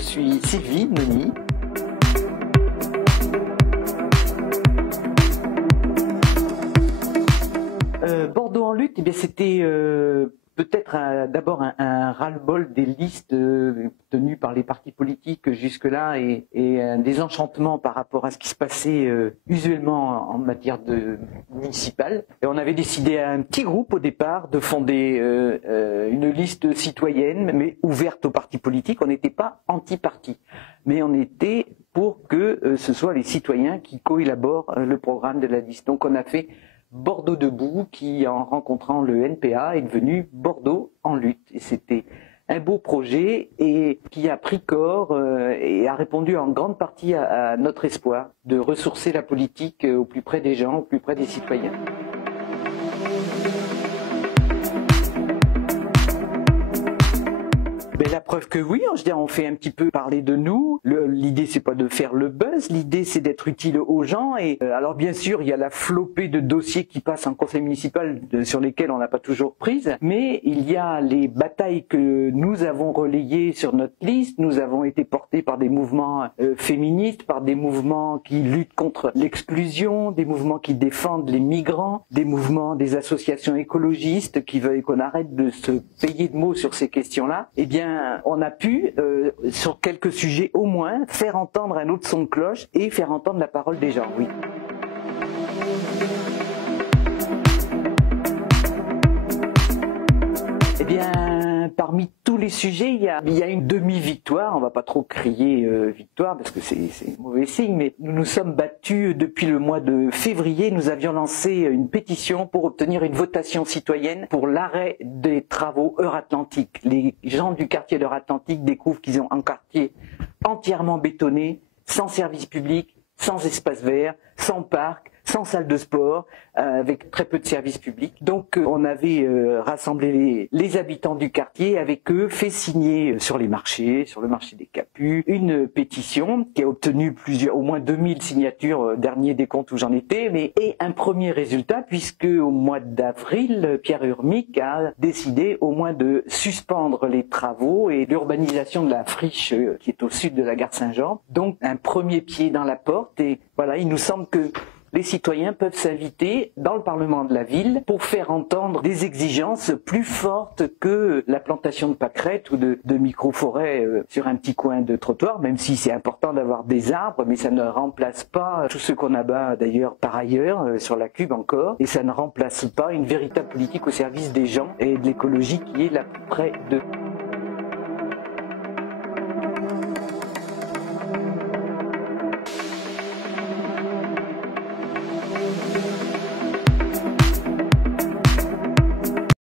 suis Sylvie Meunier. Bordeaux en lutte, eh bien, c'était peut-être d'abord un ras-le-bol des listes tenues par les partis politiques jusque-là et un désenchantement par rapport à ce qui se passait usuellement en matière municipale. Et on avait décidé à un petit groupe au départ de fonder une liste citoyenne mais ouverte aux partis politiques. On n'était pas anti-parti, mais on était pour que ce soit les citoyens qui coélaborent le programme de la liste. Donc on a fait Bordeaux debout, qui en rencontrant le NPA est devenu Bordeaux en lutte. Et c'était un beau projet et qui a pris corps et a répondu en grande partie à notre espoir de ressourcer la politique au plus près des gens, au plus près des citoyens. Ben, la preuve que oui, je dirais, on fait un petit peu parler de nous. L'idée, c'est pas de faire le buzz, l'idée, c'est d'être utile aux gens. Et alors, bien sûr, il y a la flopée de dossiers qui passent en conseil municipal sur lesquels on n'a pas toujours prise, mais il y a les batailles que nous avons relayées sur notre liste. Nous avons été portés par des mouvements féministes, par des mouvements qui luttent contre l'exclusion, des mouvements qui défendent les migrants, des mouvements, des associations écologistes qui veulent qu'on arrête de se payer de mots sur ces questions-là. Eh bien, on a pu, sur quelques sujets au moins, faire entendre un autre son de cloche et faire entendre la parole des gens, oui. Eh bien, parmi tous les sujets, il y a une demi-victoire. On va pas trop crier victoire parce que c'est mauvais signe, mais nous nous sommes battus depuis le mois de février. Nous avions lancé une pétition pour obtenir une votation citoyenne pour l'arrêt des travaux Euratlantique. Les gens du quartier d'Euratlantique découvrent qu'ils ont un quartier entièrement bétonné, sans service public, sans espace vert, sans parc, sans salle de sport, avec très peu de services publics. Donc on avait rassemblé les habitants du quartier, avec eux, fait signer sur les marchés, sur le marché des Capus, une pétition qui a obtenu au moins 2000 signatures, dernier décompte où j'en étais, et un premier résultat, puisque au mois d'avril, Pierre Urmic a décidé au moins de suspendre les travaux et l'urbanisation de la friche qui est au sud de la gare Saint-Jean. Donc un premier pied dans la porte, et voilà, il nous semble que les citoyens peuvent s'inviter dans le Parlement de la ville pour faire entendre des exigences plus fortes que la plantation de pâquerettes ou de micro-forêts sur un petit coin de trottoir, même si c'est important d'avoir des arbres, mais ça ne remplace pas tout ce qu'on abat d'ailleurs par ailleurs, sur la Cube encore, et ça ne remplace pas une véritable politique au service des gens et de l'écologie qui est la plus près d'eux.